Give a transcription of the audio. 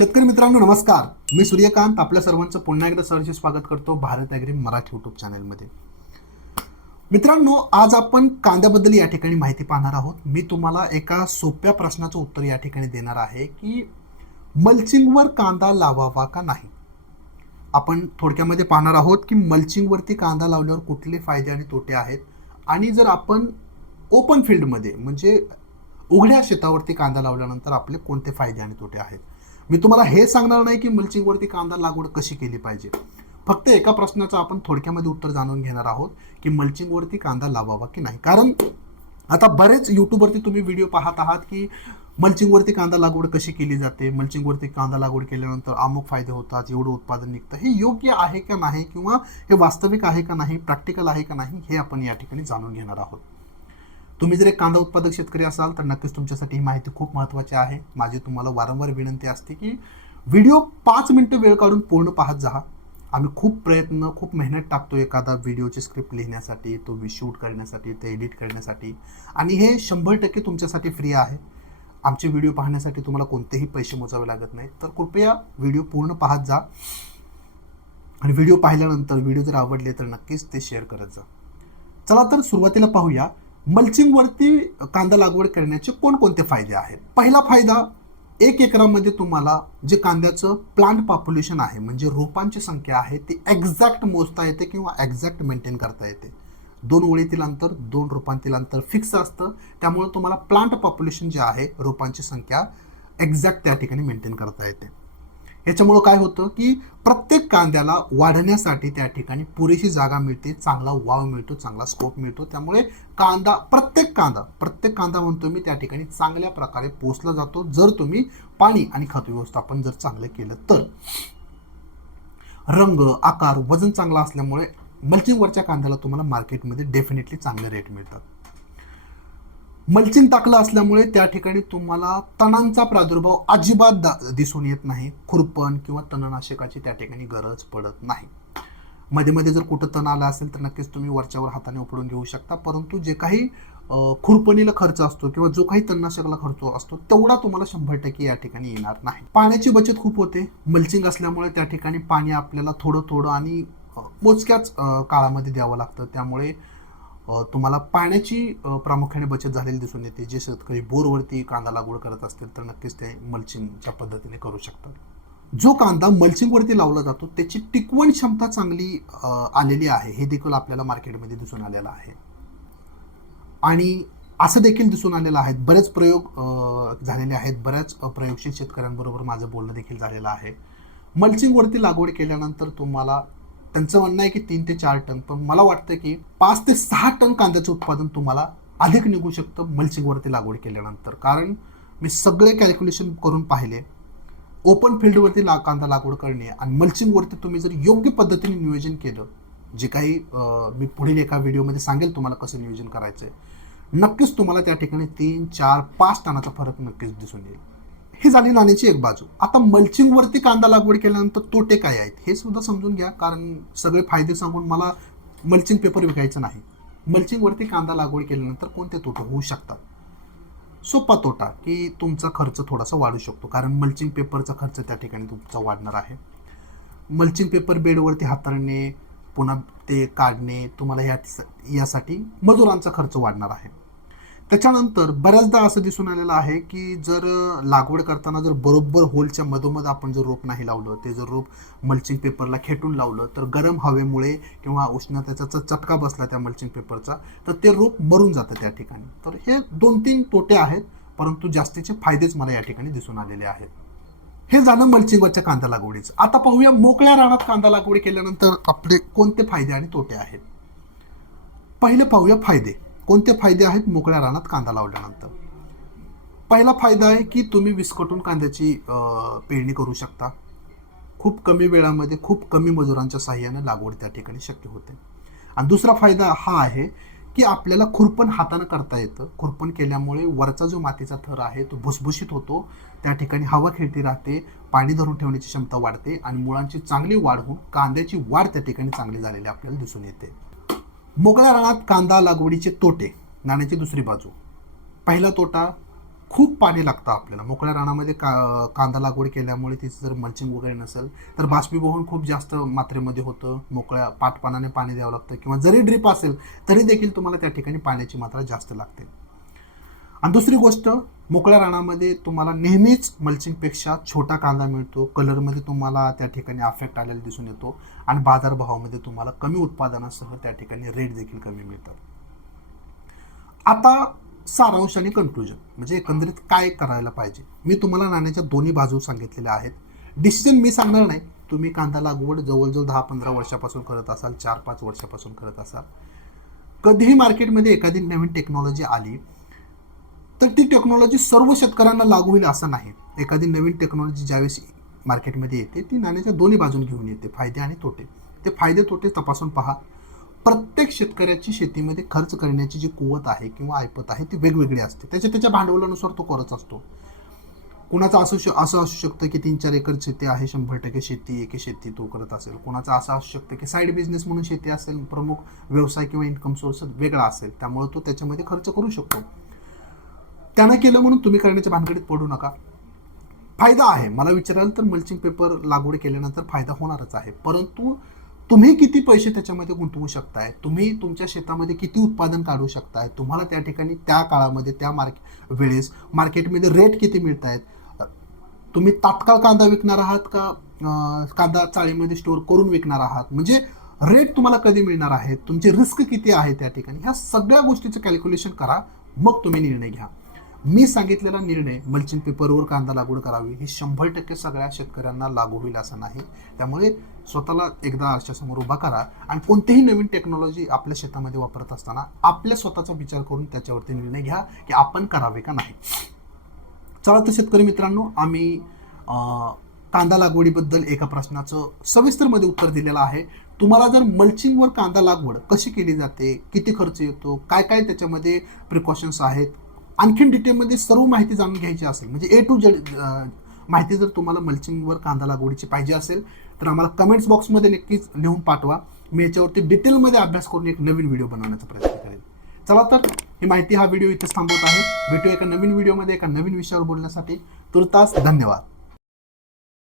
शेतकरी मित्रांनो नमस्कार. मी सूर्यकांत आपल्या सर्वांचं पुन्हा एकदा सरचे स्वागत करतो भारत ॲग्री मराठी यूट्यूब चॅनलमध्ये मित्रांनो आज आपण कांद्याबद्दल या ठिकाणी माहिती पाहणार आहोत. मी तुम्हाला एका सोप्या प्रश्नाचं उत्तर या ठिकाणी देणार आहे की मल्चिंगवर कांदा लावावा का नाही? आपण थोडक्यामध्ये पाहणार आहोत की मल्चिंगवरती कांदा लावल्यावर कुठले फायदे आणि तोटे आहेत? आणि जर आपण ओपन फील्डमध्ये म्हणजे उघड्या शेतावरती कांदा लावल्यानंतर आपले कोणते फायदे आणि तोटे आहेत? मी तुम्हाला हे सांगणार नाही की मल्चिंगवरती कांदा लागवड कशी केली पाहिजे. फक्त एका प्रश्नाचं आपण थोडक्यामध्ये उत्तर जाणून घेणार आहोत की मल्चिंगवरती कांदा लावावा की नाही. कारण आता बरेच यूट्यूबवरती तुम्ही व्हिडिओ पाहत आहात की मल्चिंगवरती कांदा लागवड कशी केली जाते. मल्चिंगवरती कांदा लागवड केल्यानंतर अमुक फायदे होतात एवढं उत्पादन निघतं. हे योग्य आहे का नाही किंवा हे वास्तविक आहे का नाही प्रॅक्टिकल आहे का नाही हे आपण या ठिकाणी जाणून घेणार आहोत. तुम्ही जर एक कांदा उत्पादक शेतकरी असाल तर नक्कीच तुमच्यासाठी ही माहिती खूप महत्त्वाची आहे. माझी तुम्हाला वारंवार विनंती असते की व्हिडिओ पाच मिनटं वेळ काढून पूर्ण पाहत जा. आम्ही खूप प्रयत्न खूप मेहनत टाकतो एखादा व्हिडिओची स्क्रिप्ट लिहिण्यासाठी तो शूट करण्यासाठी ते एडिट करण्यासाठी. आणि हे शंभर टक्के तुमच्यासाठी फ्री आहे. आमचे व्हिडिओ पाहण्यासाठी तुम्हाला कोणतेही पैसे मोजावे लागत नाहीत. तर कृपया व्हिडिओ पूर्ण पाहत जा. आणि व्हिडिओ पाहिल्यानंतर व्हिडिओ जर आवडले तर नक्कीच ते शेअर करत जा. चला तर सुरुवातीला पाहूया. मल्चिंगवरती कांदा लागवड करण्याचे कोणकोणते फायदे आहेत? पहिला फायदा एक एकरामध्ये तुम्हाला जे कांद्याचं प्लांट पॉप्युलेशन आहे म्हणजे रोपांची संख्या आहे ती एक्झॅक्ट मोजता येते किंवा एक्झॅक्ट मेंटेन करता येते. दोन ओळीतील अंतर दोन रोपांतील अंतर फिक्स असतं. त्यामुळे तुम्हाला प्लांट पॉप्युलेशन जे आहे रोपांची संख्या एक्झॅक्ट त्या ठिकाणी मेंटेन करता येते. याच्यामुळं काय होतं की प्रत्येक कांद्याला वाढण्यासाठी त्या ठिकाणी पुरेशी जागा मिळते चांगला वाव मिळतो चांगला स्कोप मिळतो. त्यामुळे कांदा प्रत्येक कांदा प्रत्येक कांदा म्हणतो मी त्या ठिकाणी चांगल्या प्रकारे पोचला जातो. जर तुम्ही पाणी आणि खत व्यवस्थापन जर चांगलं केलं तर. रंग आकार वजन चांगला असल्यामुळे मल्चिंगवरच्या कांद्याला तुम्हाला मार्केटमध्ये डेफिनेटली चांगले रेट मिळतात. मल्चिंग टाकलं असल्यामुळे त्या ठिकाणी तुम्हाला तणांचा प्रादुर्भाव अजिबात दा- दिसून येत नाही. खुरपण किंवा तणनाशकाची त्या ठिकाणी गरज पडत नाही. मध्ये मध्ये जर कुठं तण आलं असेल तर नक्कीच तुम्ही वरच्यावर हाताने उपडून घेऊ शकता. परंतु जे काही खुरपणीला खर्च असतो किंवा जो काही तणनाशकाला खर्च असतो तेवढा तुम्हाला शंभर टक्के या ठिकाणी येणार नाही. पाण्याची बचत खूप होते. मल्चिंग असल्यामुळे त्या ठिकाणी पाणी आपल्याला थोडं थोडं आणि मोजक्याच काळामध्ये द्यावं लागतं. त्यामुळे तुम्हाला पाण्याची प्रामुख्याने बचत झालेली दिसून येते. जे शेतकरी बोरवरती कांदा लागवड करत असतील तर नक्कीच ते मल्चिंगच्या पद्धतीने करू शकतात. जो कांदा मल्चिंगवरती लावला जातो त्याची टिकवण क्षमता चांगली आलेली आहे. हे देखील आपल्याला मार्केटमध्ये दिसून आलेलं आहे. आणि असं देखील दिसून आलेलं आहे बरेच प्रयोग झालेले आहेत. बऱ्याच प्रयोगशील शेतकऱ्यांबरोबर माझं बोलणं देखील झालेलं आहे. मल्चिंगवरती लागवड केल्यानंतर तुम्हाला त्यांचं म्हणणं आहे की तीन ते चार टन. पण मला वाटतं की पाच ते सहा टन कांद्याचं उत्पादन तुम्हाला अधिक निघू शकतं मल्चिंगवरती लागवड केल्यानंतर. कारण मी सगळे कॅल्क्युलेशन करून पाहिले. ओपन फील्डवरती ला कांदा लागवड करणे आणि मल्चिंगवरती तुम्ही जर योग्य पद्धतीने नियोजन केलं जे काही मी पुढील एका व्हिडिओमध्ये सांगेल तुम्हाला कसं नियोजन करायचं आहे नक्कीच तुम्हाला त्या ठिकाणी तीन चार पाच टनाचा फरक नक्कीच दिसून येईल. ही झाली नाण्याची एक बाजू. आता मल्चिंगवरती कांदा लागवड केल्यानंतर तोटे काय आहेत? हे सुद्धा समजून घ्या कारण सगळे फायदे सांगून मला मल्चिंग पेपर विकायचं नाही. मल्चिंगवरती कांदा लागवड केल्यानंतर कोणते तोटे होऊ शकतात? सोपा तोटा की तुमचा खर्च थोडासा वाढू शकतो कारण मल्चिंग पेपरचा खर्च त्या ठिकाणी तुमचा वाढणार आहे. मल्चिंग पेपर बेडवरती हाताळणे पुन्हा ते काढणे तुम्हाला या यासाठी मजुरांचा खर्च वाढणार आहे. त्याच्यानंतर बऱ्याचदा असं दिसून आलेलं आहे की जर लागवड करताना जर बरोबर होलच्या मधोमध आपण जर रोप नाही लावलं ते जर रोप मल्चिंग पेपरला खेटून लावलं तर गरम हवेमुळे किंवा उष्णतेचा जर चटका बसला त्या मल्चिंग पेपरचा तर ते रोप मरून जातं त्या ठिकाणी. तर हे दोन तीन तोटे आहेत परंतु जास्तीचे फायदेच मला या ठिकाणी दिसून आलेले आहेत. हे झालं मल्चिंगवरच्या कांदा लागवडीचं. आता पाहूया मोकळ्या रानात कांदा लागवड केल्यानंतर आपले कोणते फायदे आणि तोटे आहेत? पहिले पाहूया फायदे. कोणते फायदे आहेत मोकळ्या रानात कांदा लावल्यानंतर? पहिला फायदा आहे की तुम्ही विस्कटून कांद्याची पेरणी करू शकता. खूप कमी वेळामध्ये खूप कमी मजुरांच्या सहाय्याने लागवड त्या ठिकाणी शक्य होते. आणि दुसरा फायदा हा आहे की आपल्याला खुरपण हातानं करता येतं. खुरपण केल्यामुळे वरचा जो मातीचा थर आहे तो भुसभुशीत होतो. त्या ठिकाणी हवा खेळती राहते पाणी धरून ठेवण्याची क्षमता वाढते आणि मुळांची चांगली वाढ होऊन कांद्याची वाढ त्या ठिकाणी चांगली झालेली आपल्याला दिसून येते. मोकळ्या रानात कांदा लागवडीचे तोटे नाण्याची दुसरी बाजू. पहिला तोटा खूप पाणी लागतं आपल्याला. मोकळ्या रानामध्ये का कांदा लागवड केल्यामुळे तिचं जर मल्चिंग वगैरे नसेल तर बाष्पीभवन खूप जास्त मात्रेमध्ये होतं. मोकळ्या पाटपानाने पाणी द्यावं लागतं. किंवा जरी ड्रीप असेल तरी देखील तुम्हाला त्या ठिकाणी पाण्याची मात्रा जास्त लागते. आणि दुसरी गोष्ट मोकळ्या रानामध्ये तुम्हाला नेहमीच मल्चिंगपेक्षा छोटा कांदा मिळतो. कलरमध्ये तुम्हाला त्या ठिकाणी अफेक्ट आलेला दिसून येतो. आणि बाजारभावामध्ये तुम्हाला कमी उत्पादनासह त्या ठिकाणी रेट देखील कमी मिळतात. आता सारांश आणि कन्क्लुजन म्हणजे एकंदरीत काय करायला पाहिजे? मी तुम्हाला नाण्याच्या दोन्ही बाजू सांगितलेल्या आहेत. डिसिजन मी सांगणार नाही. तुम्ही कांदा लागवड जवळजवळ दहा पंधरा वर्षापासून करत असाल चार पाच वर्षापासून करत असाल. कधीही मार्केटमध्ये एखादी नवीन टेक्नॉलॉजी आली तर ती टेक्नॉलॉजी सर्व शेतकऱ्यांना लागू होईल असं नाही. एखादी नवीन टेक्नॉलॉजी ज्यावेळेस मार्केटमध्ये येते ती नाण्याच्या दोन्ही बाजून घेऊन येते फायदे आणि तोटे. ते फायदे तोटे तपासून पहा. प्रत्येक शेतकऱ्याची शेतीमध्ये खर्च करण्याची जी कुवत आहे किंवा ऐपत आहे ती वेगवेगळी असते. त्याच्या त्याच्या भांडवलानुसार तो करत असतो. कुणाचं असू श असं असू शकतं की तीन चार एकर शेती आहे शंभर टक्के शेती एके शेती तो करत असेल. कुणाचं असं असू शकतं की साईड बिझनेस म्हणून शेती असेल प्रमुख व्यवसाय किंवा इन्कम सोर्स वेगळा असेल त्यामुळे तो त्याच्यामध्ये खर्च करू शकतो. त्यांना केलं म्हणून तुम्ही करण्याच्या भानगडीत पडू नका. फायदा आहे. मला विचाराल तर मल्चिंग पेपर लागवड केल्यानंतर फायदा होणारच आहे. परंतु तुम्ही किती पैसे त्याच्यामध्ये गुंतवू शकताय? तुम्ही तुमच्या शेतामध्ये किती उत्पादन काढू शकताय? तुम्हाला त्या ठिकाणी त्या काळामध्ये त्या मार्के वेळेस मार्केटमध्ये रेट किती मिळत आहेत तुम्ही तात्काळ कांदा विकणार आहात का कांदा चाळीमध्ये स्टोअर करून विकणार आहात? म्हणजे रेट तुम्हाला कधी मिळणार आहे? तुमची रिस्क किती आहे त्या ठिकाणी? ह्या सगळ्या गोष्टीचं कॅल्क्युलेशन करा. मग तुम्ही निर्णय घ्या. मी सांगितलेला निर्णय मल्चिंग पेपरवर कांदा लागवड करावी हे शंभर टक्के सगळ्या शेतकऱ्यांना लागू होईल असं नाही. त्यामुळे स्वतःला एकदा आरशासमोर उभा करा आणि कोणतीही नवीन टेक्नॉलॉजी आपल्या शेतामध्ये वापरत असताना आपल्या स्वतःचा विचार करून त्याच्यावरती निर्णय घ्या की आपण करावे का नाही. चला तर शेतकरी मित्रांनो आम्ही कांदा लागवडीबद्दल एका प्रश्नाचं सविस्तरमध्ये उत्तर दिलेलं आहे. तुम्हाला जर मल्चिंगवर कांदा लागवड कशी केली जाते किती खर्च येतो काय काय त्याच्यामध्ये प्रिकॉशन्स आहेत आणखीन डिटेलमध्ये सर्व माहिती जाणून घ्यायची असेल म्हणजे ए टू जेड माहिती जर तुम्हाला मल्चिंगवर कांदा लागवडीची पाहिजे असेल तर आम्हाला कमेंट्स बॉक्समध्ये नक्कीच लिहून पाठवा. मी याच्यावरती डिटेलमध्ये अभ्यास करून एक नवीन व्हिडिओ बनवण्याचा प्रयत्न करेन. चला तर ही माहिती हा व्हिडिओ इथेच थांबवत आहे. भेटू एका नवीन व्हिडिओमध्ये एका नवीन विषयावर बोलण्यासाठी. तुर्तास धन्यवाद.